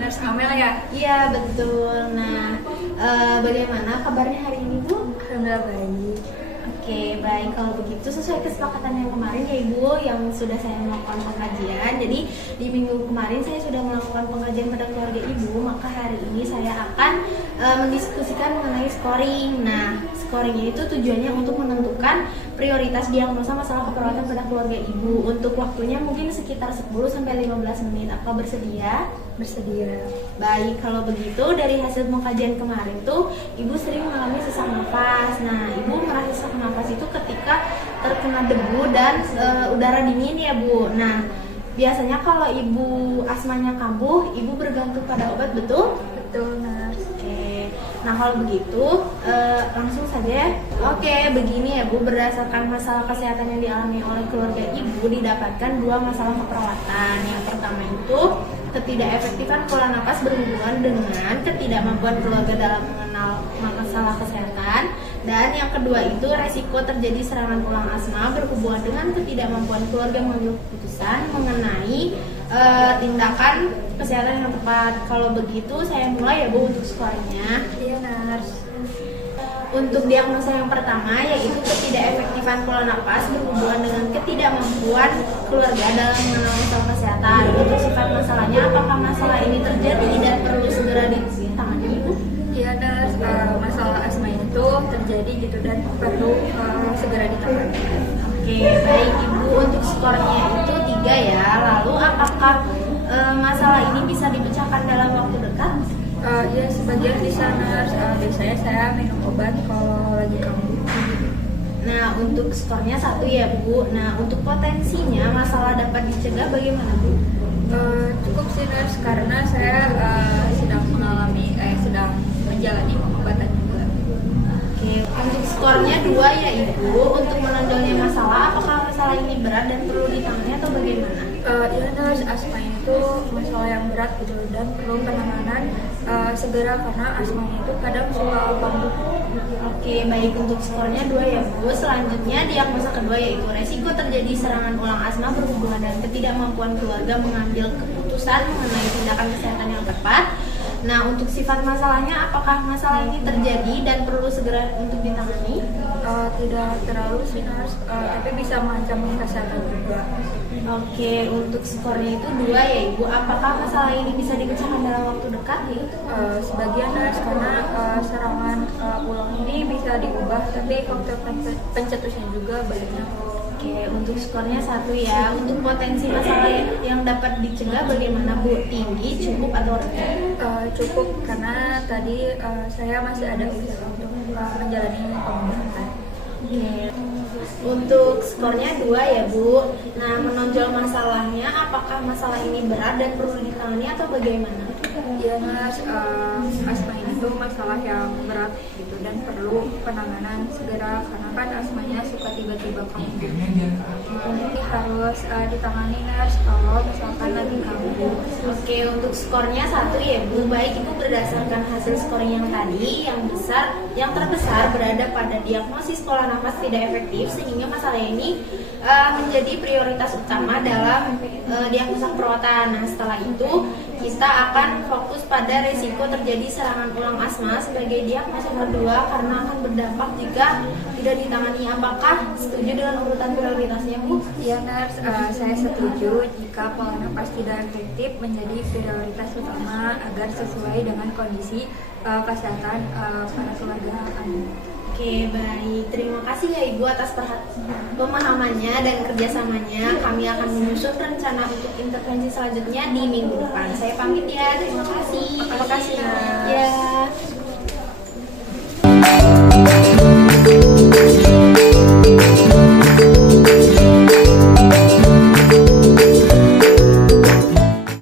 Nurse Amel ya? Iya betul. Nah, bagaimana kabarnya hari ini Bu? Alhamdulillah baik. Oke, baik. Kalau begitu sesuai kesepakatan yang kemarin ya Ibu, yang sudah saya melakukan pengkajian. Jadi di minggu kemarin saya sudah melakukan pengkajian pada keluarga Ibu, maka hari ini saya akan mendiskusikan mengenai scoring. Nah, scoringnya itu tujuannya untuk menentukan prioritas diagnosa masalah keperawatan pada keluarga Ibu. Untuk waktunya mungkin sekitar 10-15 menit. Apa bersedia? Bersedia. Baik, kalau begitu dari hasil pengkajian kemarin tuh Ibu sering mengalami sesak nafas. Nah, Ibu merasa sesak nafas itu ketika terkena debu dan udara dingin ya Bu. Nah, biasanya kalau Ibu asmanya kambuh, Ibu bergantung pada obat, betul? Betul, Nurse. Oke. Nah, kalau begitu langsung saja. Oke, begini ya Bu, berdasarkan masalah kesehatan yang dialami oleh keluarga Ibu didapatkan 2 masalah keperawatan. Yang pertama itu ketidakefektifan pola napas berhubungan dengan ketidakmampuan keluarga dalam mengenal masalah kesehatan, dan yang kedua itu resiko terjadi serangan ulang asma berhubungan dengan ketidakmampuan keluarga mengambil keputusan mengenai tindakan kesehatan yang tepat. Kalau begitu saya mulai ya Bu untuk skornya. Iya, Nurse. Untuk diagnosa yang pertama yaitu ketidakefektifan pola napas berhubungan dengan ketidakmampuan keluarga dalam mengenal masalah kesehatan. Untuk sifat masalahnya, apakah masalah ini terjadi dan perlu segera ditangani Ibu? Iya, Nurse. Masalah asma itu terjadi gitu dan perlu segera ditangani. Oke, baik Ibu. Untuk skornya itu 3 ya. Lalu apakah masalah ini bisa dipecahkan dalam waktu dekat? Ya, sebagian bisa, Nurse. Biasanya saya minum obat kalau lagi kambuh. Nah, untuk skornya 1 ya Bu. Nah, untuk potensinya masalah dapat dicegah bagaimana Bu? Cukup sih, Nurse, karena saya sedang menjalani pengobatan juga. Oke, untuk skornya 2 ya Ibu. Untuk menonjolnya masalah, apakah masalah ini berat dan perlu ditangani atau bagaimana? Ya, Nurse, asma itu masalah yang berat gitu dan perlu penanganan segera karena asmanya itu kadang suka kambuh. Oke, baik. Untuk skornya 2 ya Bu. Selanjutnya diagnosa kedua yaitu resiko terjadi serangan ulang asma berhubungan dengan ketidakmampuan keluarga mengambil keputusan mengenai tindakan kesehatan yang tepat. Nah, untuk sifat masalahnya, apakah masalah ini terjadi dan perlu segera untuk ditangani? Tidak terlalu sih, Nurse, tapi bisa mengancam kesehatan juga. Oke, untuk skornya itu 2 ya Ibu. Apakah masalah ini bisa dipecahkan dalam waktu dekat? Sebagian, Nurse, karena serangan ulang ini bisa diubah, tapi faktor pencetusnya juga banyak. Oke, untuk skornya 1 ya. Untuk potensi masalah yang dapat dicegah bagaimana Bu? Tinggi, cukup atau rendah? Cukup, karena tadi saya masih ada usaha untuk menjalani pengobatan. Oke. Untuk skornya 2 ya Bu. Nah, menonjol masalahnya, apakah masalah ini berat dan perlu ditangani atau bagaimana? Ya, Nurse, asma ini tuh masalah yang berat gitu dan perlu penanganan segera karena kan asmanya suka tiba-tiba kambuh. Ini harus ditangani, Nurse, kalau misalkan lagi kambuh. Oke, untuk skornya 1 ya Bu. Baik, itu berdasarkan hasil scoring yang tadi, yang terbesar berada pada diagnosis pola nafas tidak efektif, sehingga masalah ini menjadi prioritas utama dalam diagnosa perawatan. Nah, setelah itu kita akan fokus pada risiko terjadi serangan ulang asma sebagai diagnosa kedua karena akan berdampak jika tidak ditangani. Apakah setuju dengan urutan prioritasnya Bu? Ya, Nurse, saya setuju jika pola nafas tidak efektif menjadi prioritas utama agar sesuai dengan kondisi kesehatan para keluarga kami. Oke, baik. Terima kasih ya Ibu atas pemahamannya dan kerjasamanya. Kami akan menyusun rencana untuk intervensi selanjutnya di minggu depan. Saya pamit ya. Terima kasih. Terima kasih, Nurse. Ya.